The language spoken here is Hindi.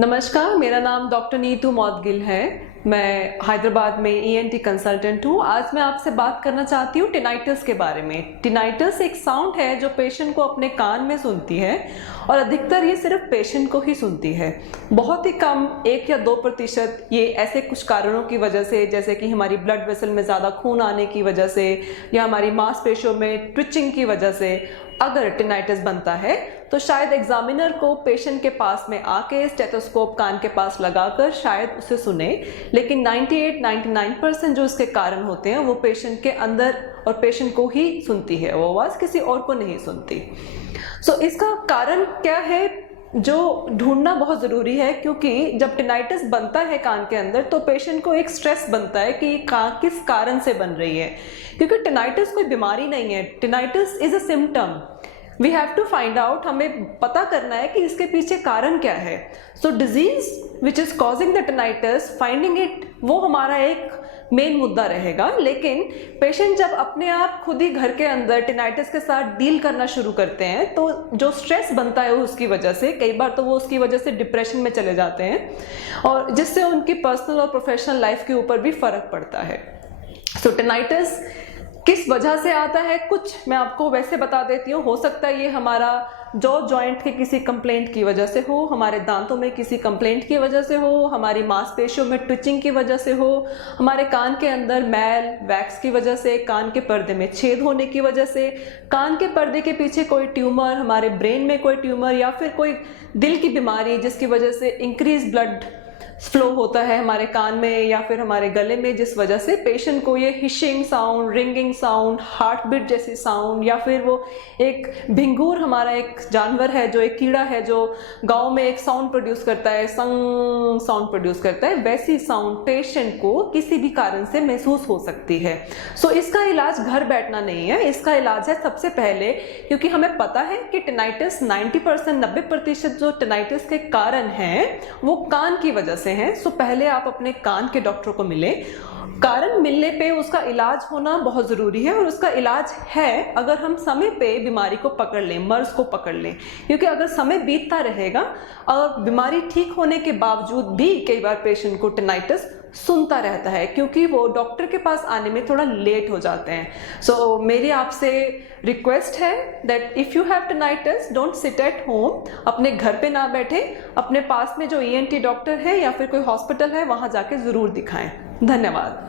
नमस्कार, मेरा नाम डॉक्टर नीतू मौदगिल है। मैं हैदराबाद में ईएनटी कंसल्टेंट हूँ। आज मैं आपसे बात करना चाहती हूँ टिनाइटिस के बारे में। टिनाइटिस एक साउंड है जो पेशेंट को अपने कान में सुनती है और अधिकतर ये सिर्फ पेशेंट को ही सुनती है। बहुत ही कम 1 या 2% ये ऐसे कुछ कारणों की वजह से, जैसे कि हमारी ब्लड वेसल में ज़्यादा खून आने की वजह से या हमारी मांसपेशियों में ट्विचिंग की वजह से अगर टिनाइटिस बनता है तो शायद एग्जामिनर को पेशेंट के पास में आके स्टेथोस्कोप कान के पास लगाकर शायद उसे सुने, लेकिन 98-99% जो इसके कारण होते हैं वो पेशेंट के अंदर और पेशेंट को ही सुनती है, वो आवाज़ किसी और को नहीं सुनती। इसका कारण क्या है जो ढूंढना बहुत ज़रूरी है, क्योंकि जब टिनाइटिस बनता है कान के अंदर तो पेशेंट को एक स्ट्रेस बनता है कि किस कारण से बन रही है, क्योंकि टिनाइटिस कोई बीमारी नहीं है। Tinnitus is a symptom. We have to find out, हमें पता करना है कि इसके पीछे कारण क्या है। So disease which is causing the tinnitus, finding it, वो हमारा एक मेन मुद्दा रहेगा। लेकिन पेशेंट जब अपने आप खुद ही घर के अंदर टिनाइटिस के साथ डील करना शुरू करते हैं तो जो स्ट्रेस बनता है उसकी वजह से, कई बार तो वो उसकी वजह से डिप्रेशन में चले जाते हैं और जिससे उनकी पर्सनल और प्रोफेशनल लाइफ के ऊपर भी फर्क पड़ता है। सो टिनाइटिस किस वजह से आता है, कुछ मैं आपको वैसे बता देती हूँ। हो सकता है ये हमारा जॉ जॉइंट के किसी कंप्लेंट की वजह से हो, हमारे दांतों में किसी कंप्लेंट की वजह से हो, हमारी मांसपेशियों में ट्विचिंग की वजह से हो, हमारे कान के अंदर मैल वैक्स की वजह से, कान के पर्दे में छेद होने की वजह से, कान के पर्दे के पीछे कोई ट्यूमर, हमारे ब्रेन में कोई ट्यूमर, या फिर कोई दिल की बीमारी जिसकी वजह से इंक्रीज ब्लड फ्लो होता है हमारे कान में या फिर हमारे गले में, जिस वजह से पेशेंट को ये hissing sound, ringing sound, heart beat जैसी साउंड, या फिर वो एक भिंगूर, हमारा एक जानवर है जो एक कीड़ा है जो गांव में एक साउंड प्रोड्यूस करता है, संग साउंड प्रोड्यूस करता है, वैसी साउंड पेशेंट को किसी भी कारण से महसूस हो सकती है। इसका इलाज घर बैठना नहीं है, इसका इलाज है सबसे पहले, क्योंकि हमें पता है कि टिनाइटिस 90% जो टिनाइटिस के कारण हैं वो कान की वजह से हैं। पहले आप अपने कान के डॉक्टर को मिले। कारण मिलने पे उसका इलाज होना बहुत जरूरी है और उसका इलाज है अगर हम समय पे बीमारी को पकड़ लें, मर्ज को पकड़ लें। क्योंकि अगर समय बीतता रहेगा और बीमारी ठीक होने के बावजूद भी कई बार पेशेंट को टिनाइटिस सुनता रहता है, क्योंकि वो डॉक्टर के पास आने में थोड़ा लेट हो जाते हैं। मेरी आपसे रिक्वेस्ट है that if you have tinnitus don't sit at home, अपने घर पे ना बैठे, अपने पास में जो ईएनटी डॉक्टर है या फिर कोई हॉस्पिटल है वहां जाके जरूर दिखाएं। धन्यवाद।